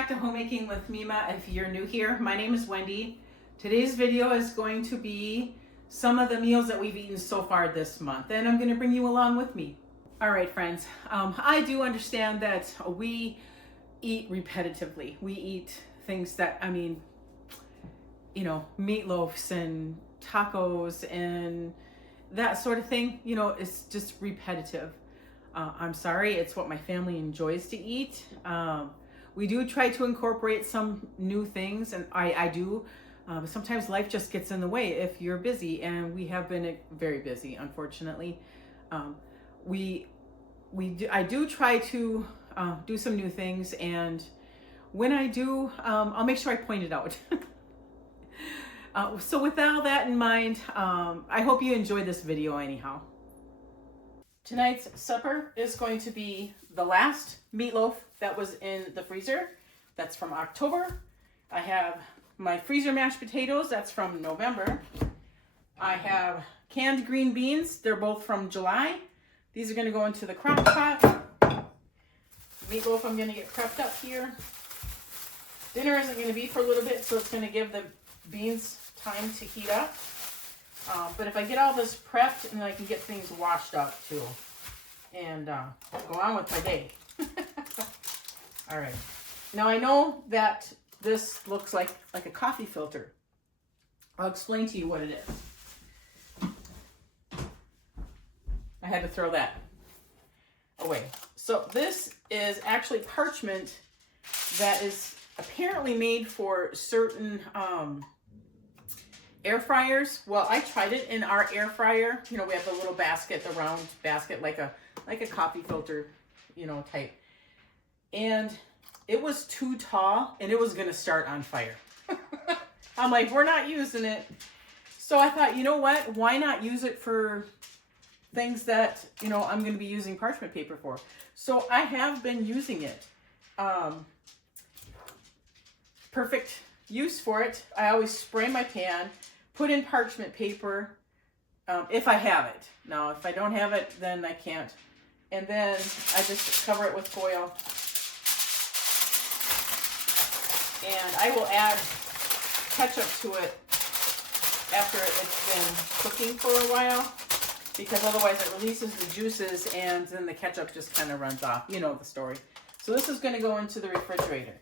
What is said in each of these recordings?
back to Homemaking with Mima. If you're new here, my name is Wendy. Today's video is going to be some of the meals that we've eaten so far this month, and I'm going to bring you along with me. All right, friends, I do understand that we eat repetitively. We eat things that, meatloafs and tacos and that sort of thing, it's just repetitive. I'm sorry, it's what my family enjoys to eat. We do try to incorporate some new things, and I do. Sometimes life just gets in the way if you're busy, and we have been very busy, unfortunately. I do try to do some new things, and when I do, I'll make sure I point it out. So with all that in mind, I hope you enjoyed this video anyhow. Tonight's supper is going to be the last meatloaf that was in the freezer. That's from October. I have my freezer mashed potatoes. That's from November. I have canned green beans. They're both from July. These are going to go into the crock pot. Meatloaf I'm going to get prepped up here. Dinner isn't going to be for a little bit, so it's going to give the beans time to heat up. But if I get all this prepped, and then I can get things washed up too, and go on with my day. All right. Now I know that this looks like a coffee filter. I'll explain to you what it is. I had to throw that away. So this is actually parchment that is apparently made for certain air fryers. Well, I tried it in our air fryer. We have the little basket, the round basket, like a coffee filter, type. And it was too tall, and it was gonna start on fire. I'm like, we're not using it. So I thought, you know what? Why not use it for things that, I'm gonna be using parchment paper for? So I have been using it. Perfect use for it. I always spray my pan, put in parchment paper, if I have it. Now, if I don't have it, then I can't. And then I just cover it with foil. And I will add ketchup to it after it's been cooking for a while, because otherwise it releases the juices and then the ketchup just kind of runs off. You know the story. So this is going to go into the refrigerator.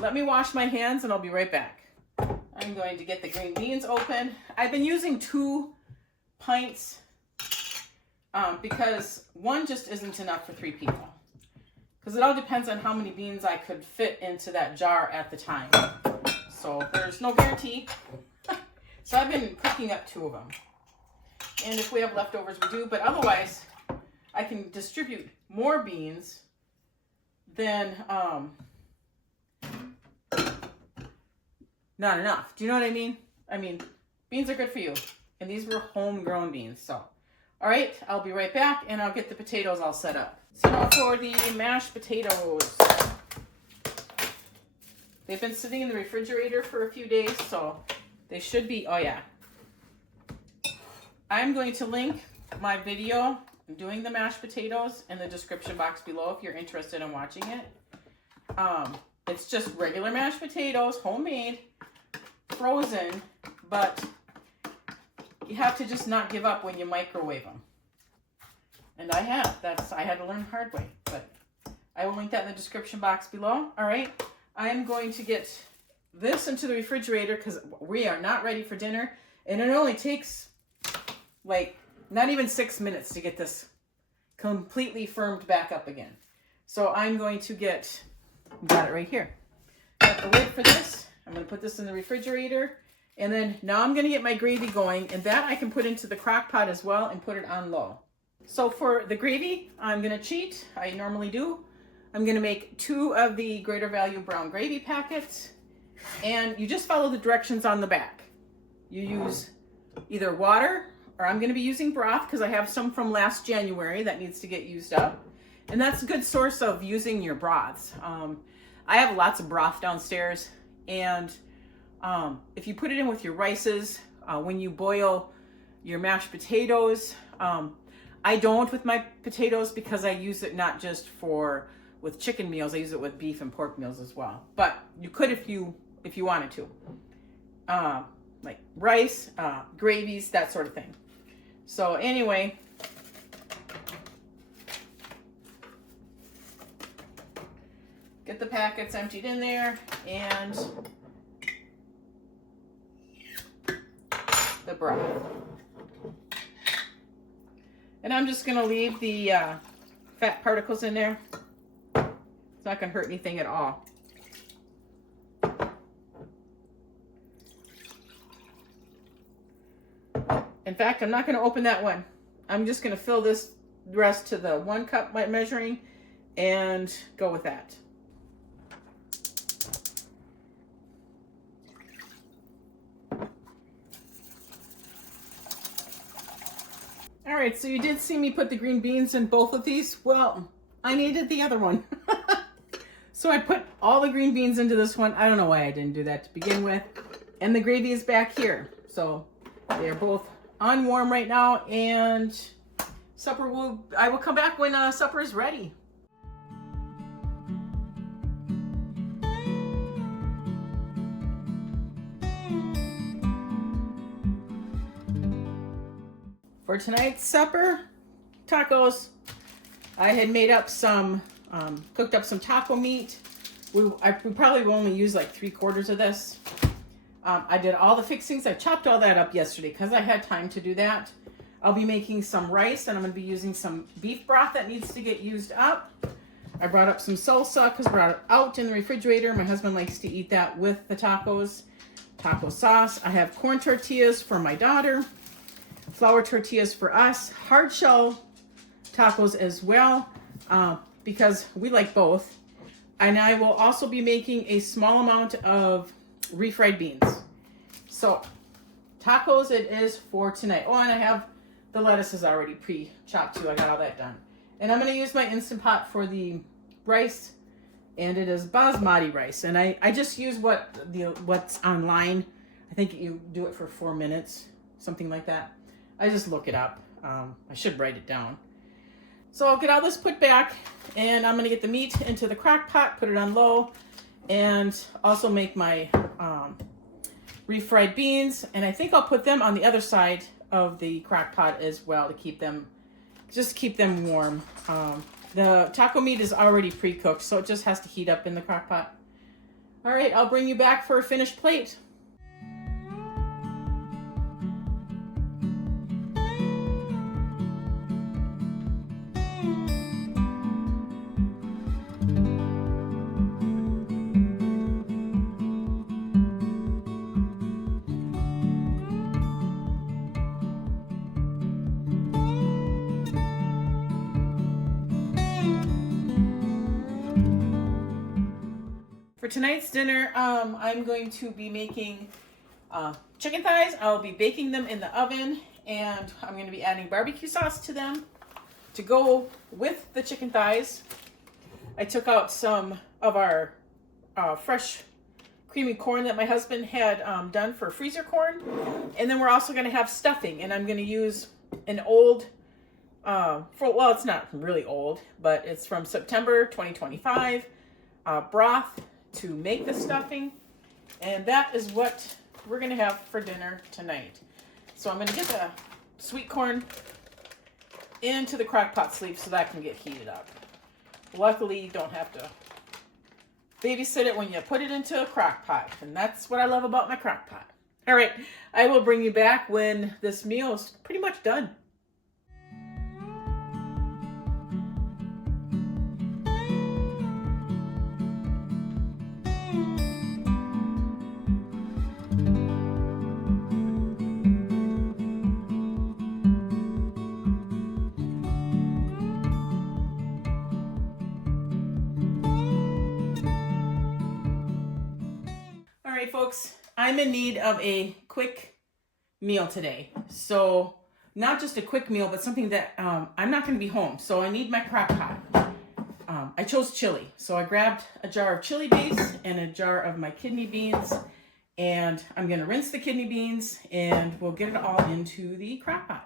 Let me wash my hands and I'll be right back. I'm going to get the green beans open. I've been using 2 pints because one just isn't enough for 3 people. Because it all depends on how many beans I could fit into that jar at the time. So there's no guarantee. So I've been cooking up 2 of them. And if we have leftovers, we do. But otherwise, I can distribute more beans than not enough. Do you know what I mean? Beans are good for you. And these were homegrown beans. So, all right, I'll be right back, and I'll get the potatoes all set up. So now for the mashed potatoes. They've been sitting in the refrigerator for a few days, so they should be, oh yeah. I'm going to link my video doing the mashed potatoes in the description box below if you're interested in watching it. It's just regular mashed potatoes, homemade, frozen, but you have to just not give up when you microwave them. And I had to learn the hard way, but I will link that in the description box below. All right, I am going to get this into the refrigerator because we are not ready for dinner, and it only takes not even 6 minutes to get this completely firmed back up again. So I'm going to got it right here. Got the lid for this. I'm going to put this in the refrigerator, and then now I'm going to get my gravy going, and that I can put into the crock pot as well and put it on low. So for the gravy, I'm going to cheat. I normally do. I'm going to make 2 of the Greater Value brown gravy packets, and you just follow the directions on the back. You use either water, or I'm going to be using broth because I have some from last January that needs to get used up. And that's a good source of using your broths. I have lots of broth downstairs, and if you put it in with your rices, when you boil your mashed potatoes, I don't with my potatoes because I use it not just for with chicken meals. I use it with beef and pork meals as well. But you could if you wanted to. Like rice, gravies, that sort of thing. So anyway, get the packets emptied in there and the broth. And I'm just gonna leave the fat particles in there. It's not gonna hurt anything at all. In fact, I'm not gonna open that one. I'm just gonna fill this rest to the 1 cup measuring and go with that. All right, so you did see me put the green beans in both of these. Well, I needed the other one. So I put all the green beans into this one. I don't know why I didn't do that to begin with. And the gravy is back here. So they're both on warm right now, and I will come back when supper is ready. For tonight's supper, tacos, I had made up some, cooked up some taco meat. We probably will only use like 3/4 of this. I did all the fixings. I chopped all that up yesterday because I had time to do that. I'll be making some rice, and I'm going to be using some beef broth that needs to get used up. I brought up some salsa because I brought it out in the refrigerator. My husband likes to eat that with the tacos. Taco sauce. I have corn tortillas for my daughter. Flour tortillas for us, hard shell tacos as well, because we like both. And I will also be making a small amount of refried beans. So tacos it is for tonight. Oh, and I have the lettuces already pre-chopped too. I got all that done. And I'm going to use my Instant Pot for the rice, and it is basmati rice. And I just use what's online. I think you do it for 4 minutes, something like that. I just look it up. I should write it down. So I'll get all this put back, and I'm gonna get the meat into the crock pot, put it on low, and also make my refried beans. And I think I'll put them on the other side of the crock pot as well to keep them warm. The taco meat is already pre-cooked, so it just has to heat up in the crock pot. All right, I'll bring you back for a finished plate. For tonight's dinner, I'm going to be making chicken thighs. I'll be baking them in the oven, and I'm going to be adding barbecue sauce to them to go with the chicken thighs. I took out some of our fresh creamy corn that my husband had done for freezer corn, and then we're also going to have stuffing, and I'm going to use an old, well, it's not really old, but it's from September 2025 broth to make the stuffing, and that is what we're gonna have for dinner tonight. So I'm gonna get the sweet corn into the crock pot sleeve so that can get heated up. Luckily, you don't have to babysit it when you put it into a crock pot, and that's what I love about my crock pot. All right, I will bring you back when this meal is pretty much done. All right, folks, I'm in need of a quick meal today. So not just a quick meal, but something that I'm not going to be home. So I need my crock pot. I chose chili. So I grabbed a jar of chili base and a jar of my kidney beans. And I'm going to rinse the kidney beans, and we'll get it all into the crock pot.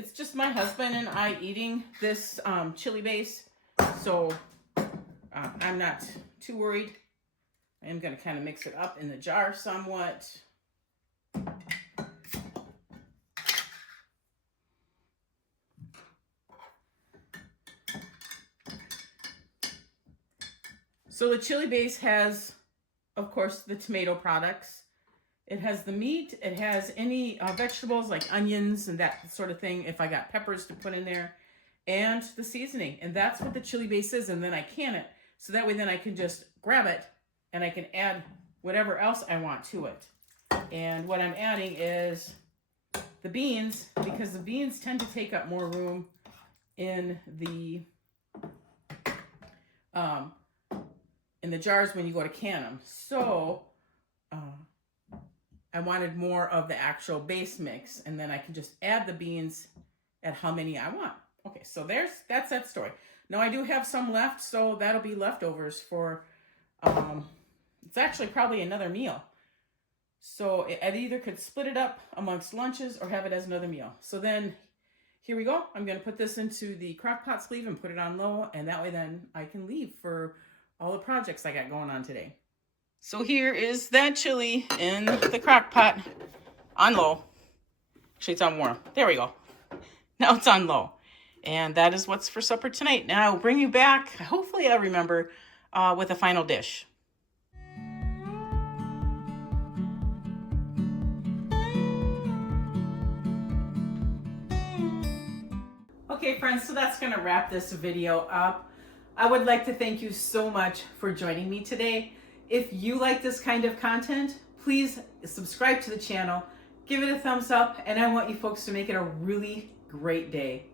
it's just my husband and I eating this chili base. So I'm not too worried. I'm going to kind of mix it up in the jar somewhat. So the chili base has, of course, the tomato products. It has the meat. It has any vegetables like onions and that sort of thing, if I got peppers to put in there, and the seasoning. And that's what the chili base is. And then I can it. So that way then I can just grab it and I can add whatever else I want to it. And what I'm adding is the beans, because the beans tend to take up more room in the jars when you go to can them. So I wanted more of the actual base mix, and then I can just add the beans at how many I want. Okay, so that's that story. Now I do have some left, so that'll be leftovers for, it's actually probably another meal. So I either could split it up amongst lunches or have it as another meal. So then here we go. I'm going to put this into the crock pot sleeve and put it on low, and that way then I can leave for all the projects I got going on today. So here is that chili in the crock pot on low. Actually, it's on warm. There we go. Now it's on low. And that is what's for supper tonight. Now I'll bring you back, hopefully I'll remember, with a final dish. Okay, friends, so that's going to wrap this video up. I would like to thank you so much for joining me today. If you like this kind of content, please subscribe to the channel, give it a thumbs up, and I want you folks to make it a really great day.